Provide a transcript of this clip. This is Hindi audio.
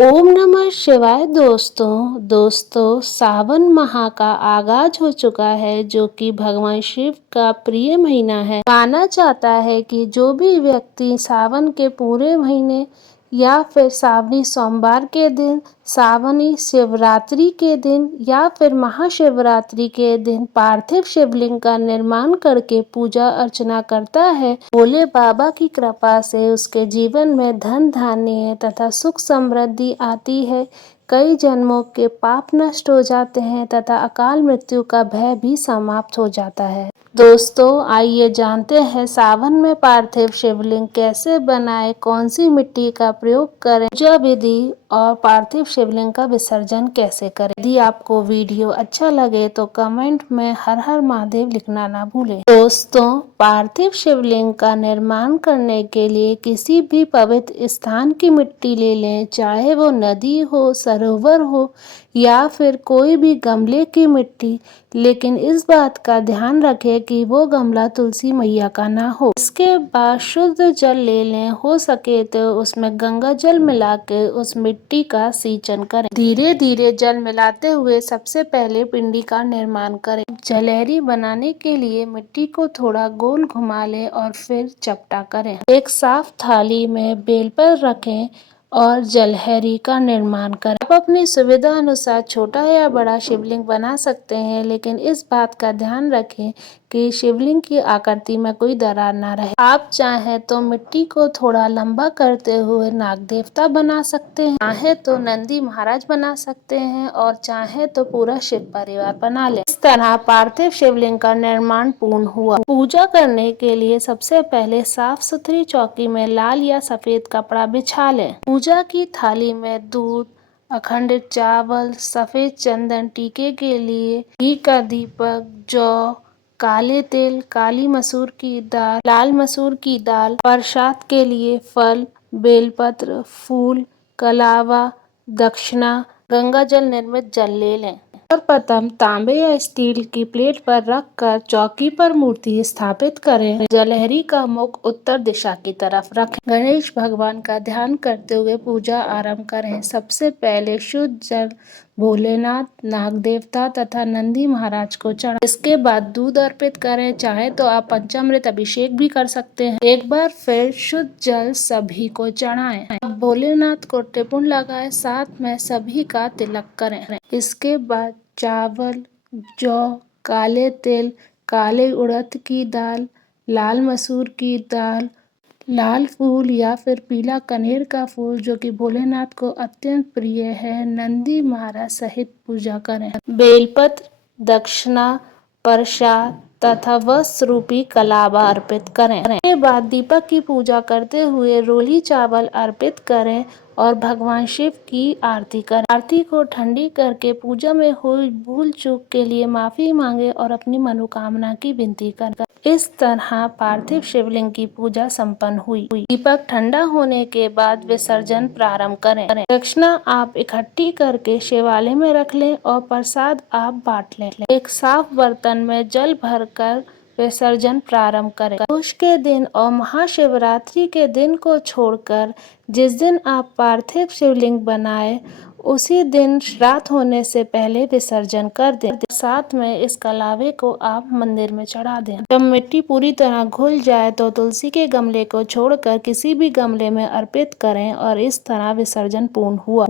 ओम नमः शिवाय। दोस्तों सावन माह का आगाज हो चुका है, जो कि भगवान शिव का प्रिय महीना है। माना जाता है कि जो भी व्यक्ति सावन के पूरे महीने या फिर सावनी सोमवार के दिन, सावनी शिवरात्रि के दिन या फिर महाशिवरात्रि के दिन पार्थिव शिवलिंग का निर्माण करके पूजा अर्चना करता है, भोले बाबा की कृपा से उसके जीवन में धन धान्य तथा सुख समृद्धि आती है। कई जन्मों के पाप नष्ट हो जाते हैं तथा अकाल मृत्यु का भय भी समाप्त हो जाता है। दोस्तों आइए जानते हैं सावन में पार्थिव शिवलिंग कैसे बनाएं, कौन सी मिट्टी का प्रयोग करें, पूजा विधि और पार्थिव शिवलिंग का विसर्जन कैसे करें। यदि आपको वीडियो अच्छा लगे तो कमेंट में हर हर महादेव लिखना ना भूलें। दोस्तों पार्थिव शिवलिंग का निर्माण करने के लिए किसी भी पवित्र स्थान की मिट्टी ले लें, चाहे वो नदी हो, सरोवर हो या फिर कोई भी गमले की मिट्टी, लेकिन इस बात का ध्यान रखें कि वो गमला तुलसी मैया का ना हो। इसके बाद शुद्ध जल ले लें, हो सके तो उसमें गंगा जल मिला के उस मिट्टी का सिंचन करें। धीरे धीरे जल मिलाते हुए सबसे पहले पिंडी का निर्माण करें। जलहरी बनाने के लिए मिट्टी को थोड़ा गोल घुमा लें और फिर चपटा करें। एक साफ थाली में बेलपत्र रखें और जलहरी का निर्माण करें। आप अपनी सुविधा अनुसार छोटा या बड़ा शिवलिंग बना सकते हैं, लेकिन इस बात का ध्यान रखें कि शिवलिंग की आकृति में कोई दरार ना रहे। आप चाहें तो मिट्टी को थोड़ा लंबा करते हुए नाग देवता बना सकते हैं, चाहे तो नंदी महाराज बना सकते हैं और चाहे तो पूरा शिव परिवार बना लें। इस तरह पार्थिव शिवलिंग का निर्माण पूर्ण हुआ। पूजा करने के लिए सबसे पहले साफ सुथरी चौकी में लाल या सफेद कपड़ा बिछा लें। पूजा की थाली में दूध, अखंडित चावल, सफेद चंदन, टीके के लिए घी का दीपक, जौ, काले तिल, काली मसूर की दाल, लाल मसूर की दाल, प्रसाद के लिए फल, बेलपत्र, फूल, कलावा, दक्षिणा, गंगा जल निर्मित जल ले लें। सर्वप्रथम तांबे या स्टील की प्लेट पर रखकर चौकी पर मूर्ति स्थापित करें। जलहरी का मुख उत्तर दिशा की तरफ रखें। गणेश भगवान का ध्यान करते हुए पूजा आरंभ करें। सबसे पहले शुद्ध जल भोलेनाथ, नाग देवता तथा नंदी महाराज को चढ़ाएं। इसके बाद दूध अर्पित करें, चाहे तो आप पंचामृत अभिषेक भी कर सकते हैं। एक बार फिर शुद्ध जल सभी को चढ़ाएं। अब भोलेनाथ को टिपुन लगाएं, साथ में सभी का तिलक करें। इसके बाद चावल, जौ, काले तिल, काले उड़द की दाल, लाल मसूर की दाल, लाल फूल या फिर पीला कनेर का फूल, जो कि भोलेनाथ को अत्यंत प्रिय है, नंदी महाराज सहित पूजा करें। बेलपत्र, दक्षिणा, प्रसाद तथा वस्त्र रूपी कलावा अर्पित करें। इसके बाद दीपक की पूजा करते हुए रोली चावल अर्पित करें और भगवान शिव की आरती करें। आरती को ठंडी करके पूजा में हुई भूल चूक के लिए माफी मांगे और अपनी मनोकामना की विनती करें। इस तरह पार्थिव शिवलिंग की पूजा संपन्न हुई। दीपक ठंडा होने के बाद विसर्जन प्रारंभ करें। दक्षिणा आप इकट्ठी करके शिवालय में रख लें और प्रसाद आप बांट लें। एक साफ बर्तन में जल भरकर विसर्जन प्रारंभ करें। प्रदोष के दिन और महाशिवरात्रि के दिन को छोड़कर जिस दिन आप पार्थिव शिवलिंग बनाए, उसी दिन रात होने से पहले विसर्जन कर दें। साथ में इस कलावे को आप मंदिर में चढ़ा दें। जब मिट्टी पूरी तरह घुल जाए तो तुलसी के गमले को छोड़कर किसी भी गमले में अर्पित करें और इस तरह विसर्जन पूर्ण हुआ।